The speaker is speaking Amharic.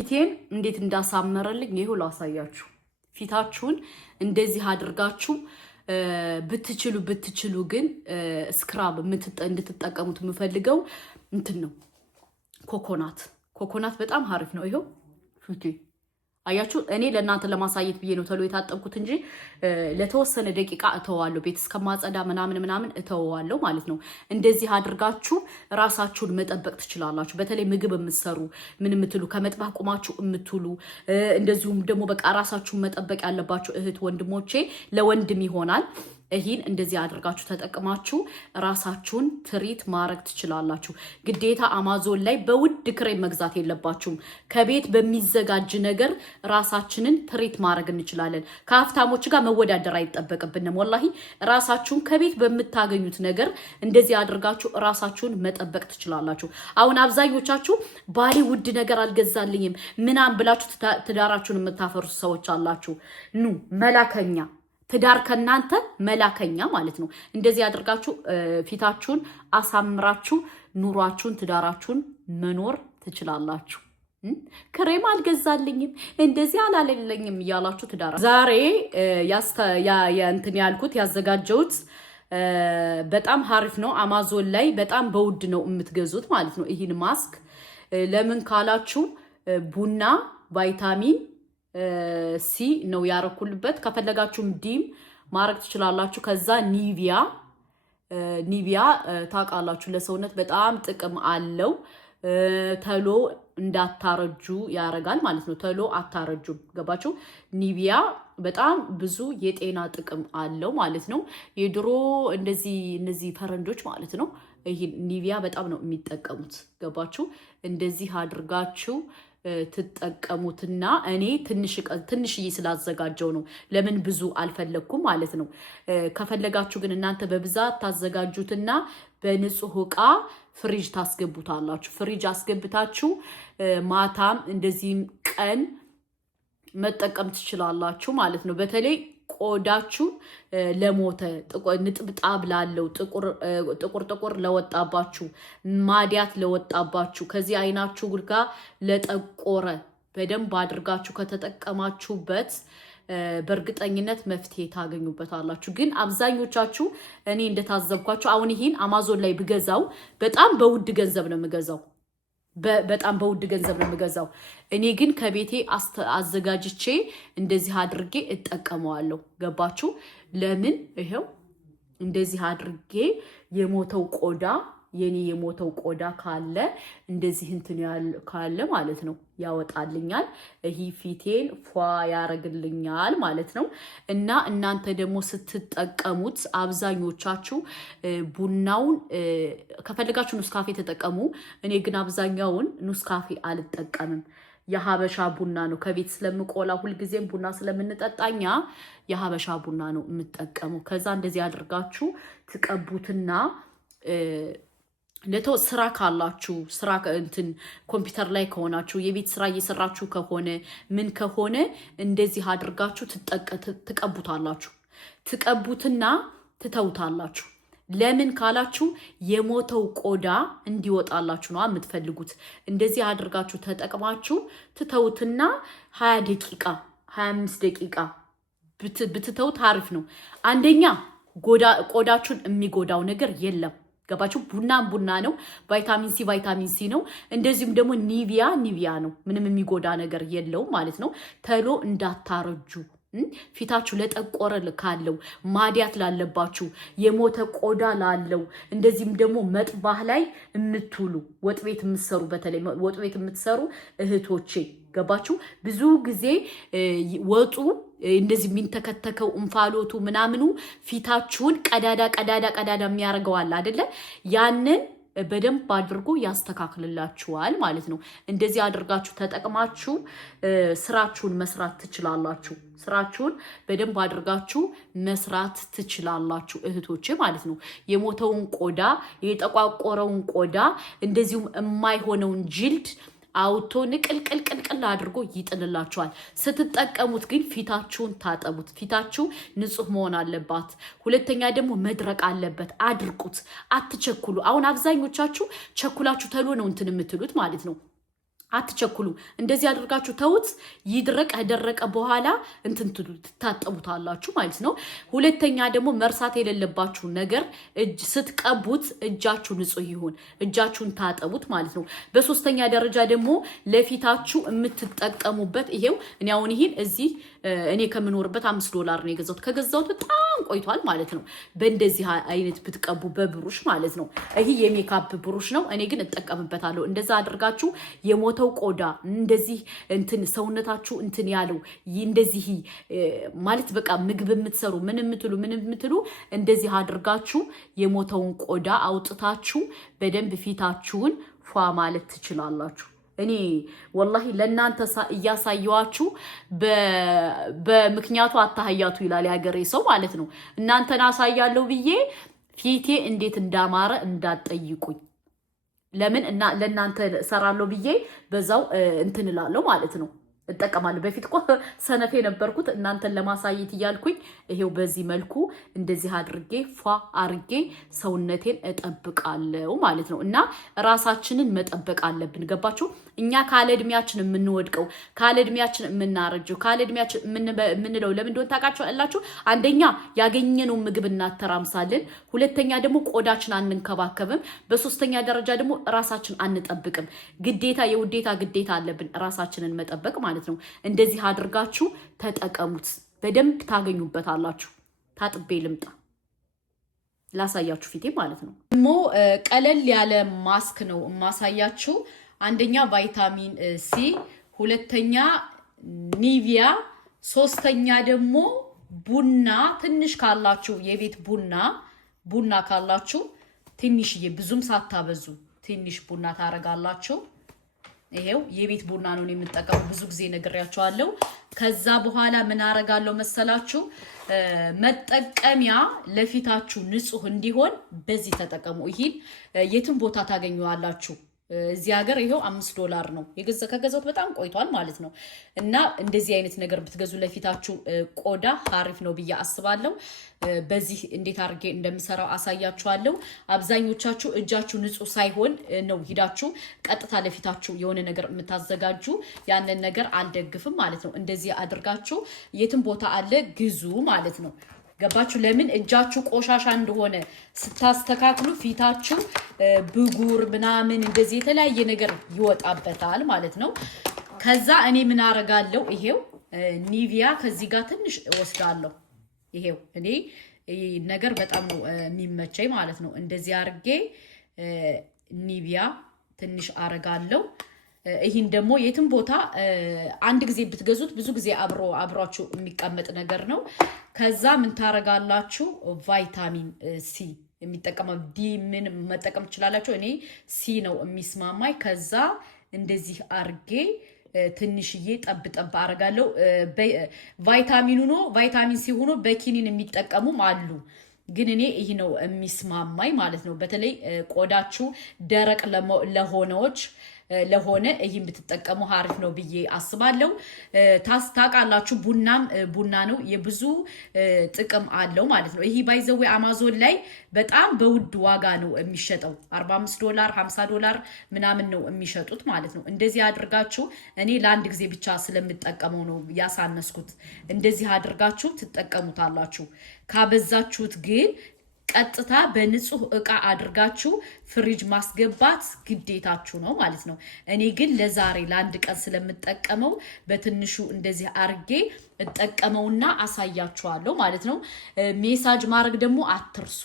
ፊቴን እንዴት እንዳሳመረልኝ ይሄው ላሳያችሁ። ፊታችሁን እንደዚህ አድርጋችሁ ብትችሉ ግን ስክራብ እንድትጠቀሙት የምፈልገው እንትን ነው። ኮኮናት በጣም አሪፍ ነው። ይሄው ፊቴ አያችሁ። እኔ ለእናንተ ለማሳየት ብዬ ነው ተሎ የታጠብኩት እንጂ ለተወሰነ ደቂቃ እተዋለሁ። ቤት እስከማጸዳ ምናምን እተዋለሁ ማለት ነው። እንደዚህ አድርጋችሁ ራሳችሁን መጠበቅ ትችላላችሁ። በተለይ ምግብ የምትሰሩ ምን የምትሉ ከመጥባህ ቁማችሁ የምትሉ እንደዚሁም ደግሞ በቃ ራሳችሁን መጠበቅ ያለባችሁ እህት ወንድሞቼ፣ ለወንድም ይሆናል። ይህን እንደዚህ አድርጋችሁ ተጠቅማችሁ ራሳችሁን ትሪት ማድረግ ትችላላችሁ። ግዴታ አማዞን ላይ በውድ ክሬም መግዛት የለባችሁም። ከቤት በሚዘጋጅ ነገር ራሳችንን ትሪት ማድረግ እንችላለን። ከሀብታሞች ጋር መወዳደር አይጠበቅብንም። ወላሂ ራሳችሁን ከቤት በምታገኙት ነገር እንደዚህ አድርጋችሁ ራሳችሁን መጠበቅ ትችላላችሁ። አሁን አብዛኞቻችሁ ባሌ ውድ ነገር አልገዛልኝም ምናምን ብላችሁ ትዳራችሁን የምታፈርሱ ሰዎች አላችሁ። ኑ መላከኛ ትዳር ከናንተ መላከኛ ማለት ነው። እንደዚህ አድርጋችሁ ፊታችሁን አሳምራችሁ ኑሯችሁን ትዳራችሁን መኖር ትችላላችሁ። ክሬም አልገዛልኝም እንደዚህ አላለለኝም እያላችሁ ትዳራ ዛሬ እንትን ያልኩት ያዘጋጀሁት በጣም አሪፍ ነው። አማዞን ላይ በጣም በውድ ነው የምትገዙት ማለት ነው። ይህን ማስክ ለምን ካላችሁ ቡና ቫይታሚን ሲ ነው ያረኩልበት። ከፈለጋችሁም ዲም ማረግ ትችላላችሁ። ከዛ ኒቪያ ታውቃላችሁ ለሰውነት በጣም ጥቅም አለው። ተሎ እንዳታረጁ ያረጋል ማለት ነው። ተሎ አታረጁም። ገባችሁ? ኒቪያ በጣም ብዙ የጤና ጥቅም አለው ማለት ነው። የድሮ እነዚህ ፈረንጆች ማለት ነው ይሄን ኒቪያ በጣም ነው የሚጠቀሙት። ገባችሁ? እንደዚህ አድርጋችሁ ትጠቀሙትና እኔ ትንሽዬ ስላዘጋጀው ነው። ለምን ብዙ አልፈለኩም ማለት ነው። ከፈለጋችሁ ግን እናንተ በብዛት ታዘጋጁትና በንጹህ ዕቃ ፍሪጅ ታስገቡታላችሁ። ፍሪጅ አስገብታችሁ ማታም እንደዚህም ቀን መጠቀም ትችላላችሁ ማለት ነው። በተለይ ቆዳችሁ ለሞተ ንጥብጣብ ላለው ጥቁር ለወጣባችሁ ማዲያት ለወጣባችሁ ከዚህ አይናችሁ ጋር ለጠቆረ በደንብ አድርጋችሁ ከተጠቀማችሁበት በእርግጠኝነት መፍትሄ ታገኙበታላችሁ። ግን አብዛኞቻችሁ እኔ እንደታዘብኳችሁ አሁን ይሄን አማዞን ላይ ብገዛው በጣም በውድ ገንዘብ ነው የምገዛው። በጣም በውድ ገንዘብ ነው የምገዛው። እኔ ግን ከቤቴ አዘጋጅቼ እንደዚህ አድርጌ እጠቀመዋለሁ። ገባችሁ? ለምን ይሄው እንደዚህ አድርጌ የሞተው ቆዳ የኔ የሞተው ቆዳ ካለ እንደዚህ እንትን ካለ ማለት ነው ያወጣልኛል። ይሄ ፊቴን ፏ ያረግልኛል ማለት ነው። እና እናንተ ደግሞ ስትጠቀሙት አብዛኞቻችሁ ቡናውን ከፈለጋችሁ ኑስካፌ ተጠቀሙ። እኔ ግን አብዛኛውን ኑስካፌ አልጠቀምም። የሀበሻ ቡና ነው ከቤት ስለምቆላ ሁልጊዜም ቡና ስለምንጠጣኛ የሀበሻ ቡና ነው የምጠቀመው። ከዛ እንደዚህ አድርጋችሁ ትቀቡትና ስራ ካላችሁ ስራ እንትን ኮምፒውተር ላይ ከሆናችሁ የቤት ስራ እየሰራችሁ ከሆነ ምን ከሆነ እንደዚህ አድርጋችሁ ትቀቡታላችሁ። ትቀቡትና ትተውታላችሁ። ለምን ካላችሁ የሞተው ቆዳ እንዲወጣላችሁ ነው የምትፈልጉት። እንደዚህ አድርጋችሁ ተጠቅማችሁ ትተውትና 20 ደቂቃ 25 ደቂቃ ብትተውት አሪፍ ነው። አንደኛ ቆዳችሁን የሚጎዳው ነገር የለም። ገባችሁ? ቡና ነው። ቫይታሚን ሲ ነው። እንደዚሁም ደግሞ ኒቪያ ነው። ምንም የሚጎዳ ነገር የለውም ማለት ነው። ተሎ እንዳታረጁ። ፊታችሁ ለጠቆረ ካለው ማዲያት ላለባችሁ የሞተ ቆዳ ላለው እንደዚህም ደግሞ መጥባህ ላይ የምትውሉ ወጥ ቤት የምትሰሩ በተለይ ወጥ ቤት የምትሰሩ እህቶቼ ገባችሁ? ብዙ ጊዜ ወጡ እንደዚህ የሚንተከተከው እንፋሎቱ ምናምኑ ፊታችሁን ቀዳዳ የሚያደርገው አለ አይደለ? ያንን በደንብ አድርጎ ያስተካክልላችኋል ማለት ነው። እንደዚህ አድርጋችሁ ተጠቅማችሁ ስራችሁን መስራት ትችላላችሁ። ስራችሁን በደንብ አድርጋችሁ መስራት ትችላላችሁ እህቶቼ ማለት ነው። የሞተውን ቆዳ የጠቋቆረውን ቆዳ እንደዚሁም የማይሆነውን ጅልድ አውቶ ንቅልቅልቅልቅል አድርጎ ይጥልላችኋል። ስትጠቀሙት ግን ፊታችሁን ታጠቡት። ፊታችሁ ንጹህ መሆን አለባት። ሁለተኛ ደግሞ መድረቅ አለበት። አድርቁት፣ አትቸኩሉ። አሁን አብዛኞቻችሁ ቸኩላችሁ ተሎ ነው እንትን የምትሉት ማለት ነው። አትቸኩሉ እንደዚህ አድርጋችሁ ተውት ይድረቅ ደረቀ በኋላ እንትን ትታጠቡታላችሁ ማለት ነው ሁለተኛ ደግሞ መርሳት የሌለባችሁ ነገር እጅ ስትቀቡት እጃችሁ ንጹህ ይሁን እጃችሁን ታጠቡት ማለት ነው በሶስተኛ ደረጃ ደግሞ ለፊታችሁ የምትጠቀሙበት ይሄው እኔ አሁን ይሄን እዚህ እኔ ከምኖርበት $5 ነው የገዛሁት ከገዛሁት በጣም ቆይቷል ማለት ነው በእንደዚህ አይነት ብትቀቡ በብሩሽ ማለት ነው ይሄ የሜካፕ ብሩሽ ነው እኔ ግን እጠቀምበታለሁ እንደዛ አድርጋችሁ የሞተው ቆዳ እንደዚህ እንትን ሰውነታችሁ እንትን ያለው እንደዚህ ማለት በቃ ምግብ የምትሰሩ ምን የምትሉ እንደዚህ አድርጋችሁ የሞተውን ቆዳ አውጥታችሁ በደንብ ፊታችሁን ፏ ማለት ትችላላችሁ እኔ والله ለናንተ እያሳየዋችሁ በምክንያቱ አታህያቱ ይላል ያገሬ ሰው ማለት ነው እናንተና ሳያለው ብዬ ፊቴ እንዴት እንዳማረ እንዳጠይቁኝ ለምን እና ለናንተ ሰራለው ብዬ በዛው እንትንላለው ማለት ነው እጠቀማለሁ በፊት እኮ ሰነፌ ነበርኩት እናንተን ለማሳየት ይያልኩኝ ይሄው በዚህ መልኩ እንደዚህ አድርጌ ፏ አርጌ ሰውነቴን እጠብቃለሁ ማለት ነው እና ራሳችንን መጠበቅ አለብን ገባችሁ እኛ ካለ እድሜያችን የምንወድቀው ካለ እድሜያችን የምናረጀው ካለ እድሜያችን ምንለው ለምን እንደሆነ ታውቃላችሁ አንደኛ ያገኘነው ምግብ እናተራምሳለን ሁለተኛ ደግሞ ቆዳችን አንንከባከብም በሶስተኛ ደረጃ ደግሞ ራሳችን አንጠብቅም ግዴታ የውዴታ አለብን ራሳችንን መጠበቅ ማለት ነው እንደዚህ አድርጋችሁ ተጠቀሙት በደንብ ታገኙበታላችሁ ታጥቤ ልምጣ ላሳያችሁ ፊቴ ማለት ነው ሞ ቀለል ያለ ማስክ ነው ማሳያችሁ አንደኛ ቫይታሚን ሲ ሁለተኛ ኒቪያ ሶስተኛ ደግሞ ቡና ትንሽ ካላችሁ የቤት ቡና ካላችሁ ትንሽዬ ብዙም ሳታበዙ ትንሽ ቡና ታረጋላችሁ ይሄው የቤት ቡና ነው የምጠቀመው ብዙ ጊዜ ነግሬያችኋለሁ ከዛ በኋላ ምን አረጋለሁ መሰላችሁ መጠቀሚያ ለፊታችሁ ንጹህ እንዲሆን በዚህ ተጠቀሙ ይሄን የትም ቦታ ታገኙዋላችሁ እዚህ ሀገር ይሄው $5 ነው ከገዛሁት በጣም ቆይቷል ማለት ነው እና እንደዚህ አይነት ነገር ብትገዙ ለፊታችሁ ቆዳ አሪፍ ነው ብዬ አስባለሁ በዚህ እንዴት አርጌ እንደምሰራው አሳያችኋለሁ አብዛኞቻችሁ እጃችሁ ንጹህ ሳይሆን ነው ሂዳችሁ ቀጥታ ለፊታችሁ የሆነ ነገር የምታዘጋጁ ያንን ነገር አልደግፍም ማለት ነው እንደዚህ አድርጋችሁ የትም ቦታ አለ ግዙ ማለት ነው ገባችሁ ለምን እጃችሁ ቆሻሻ እንደሆነ ስታስተካክሉ ፊታችሁ ብጉር ምናምን እንደዚህ የተለያየ ነገር ይወጣበታል ማለት ነው ከዛ እኔ ምን አረጋለሁ ይሄው ኒቪያ ከዚህ ጋር ትንሽ ወስዳለሁ ይሄው እኔ ነገር በጣም ነው የሚመቸኝ ማለት ነው እንደዚህ አርጌ ኒቪያ ትንሽ አረጋለሁ ይሄን ደግሞ የትም ቦታ አንድ ጊዜ ብትገዙት ብዙ ጊዜ አብሯችሁ የሚቀመጥ ነገር ነው ከዛ ምን ታረጋላችሁ ቫይታሚን ሲ የሚጠቀመው ዲ ምን መጠቀም ትችላላችሁ እኔ ሲ ነው የሚስማማኝ ከዛ እንደዚህ አርጌ ትንሽዬ ጠብ አረጋለሁ ቫይታሚን ሲ ሆኖ በኪኒን የሚጠቀሙም አሉ ግን እኔ ይሄ ነው የሚስማማኝ ማለት ነው በተለይ ቆዳችሁ ደረቅ ለሆነ ይሄን ብትጠቀሙ አሪፍ ነው ብዬ አስባለሁ ታስታቃላችሁ ቡና ነው የብዙ ጥቅም አለው ማለት ነው ይሄ ባይዘው አማዞን ላይ በጣም በውድ ዋጋ ነው የሚሸጠው $45 $50 ምናምን ነው የሚሸጡት ማለት ነው እንደዚህ አድርጋችሁ እኔ ለአንድ ጊዜ ብቻ ስለምጠቀመው ነው ያሳነስኩት እንደዚህ አድርጋችሁ ትጠቀሙታላችሁ ካበዛችሁት ግን ቀጥታ በንጹህ እቃ አድርጋችሁ ፍሪጅ ማስገባት ግዴታችሁ ነው ማለት ነው እኔ ግን ለዛሬ ለአንድ ቀን ስለምጠቀመው በትንሹ እንደዚህ አርጌ እጠቀመውና አሳያችኋለሁ ማለት ነው ሜሳጅ ማድረግ ደግሞ አትርሱ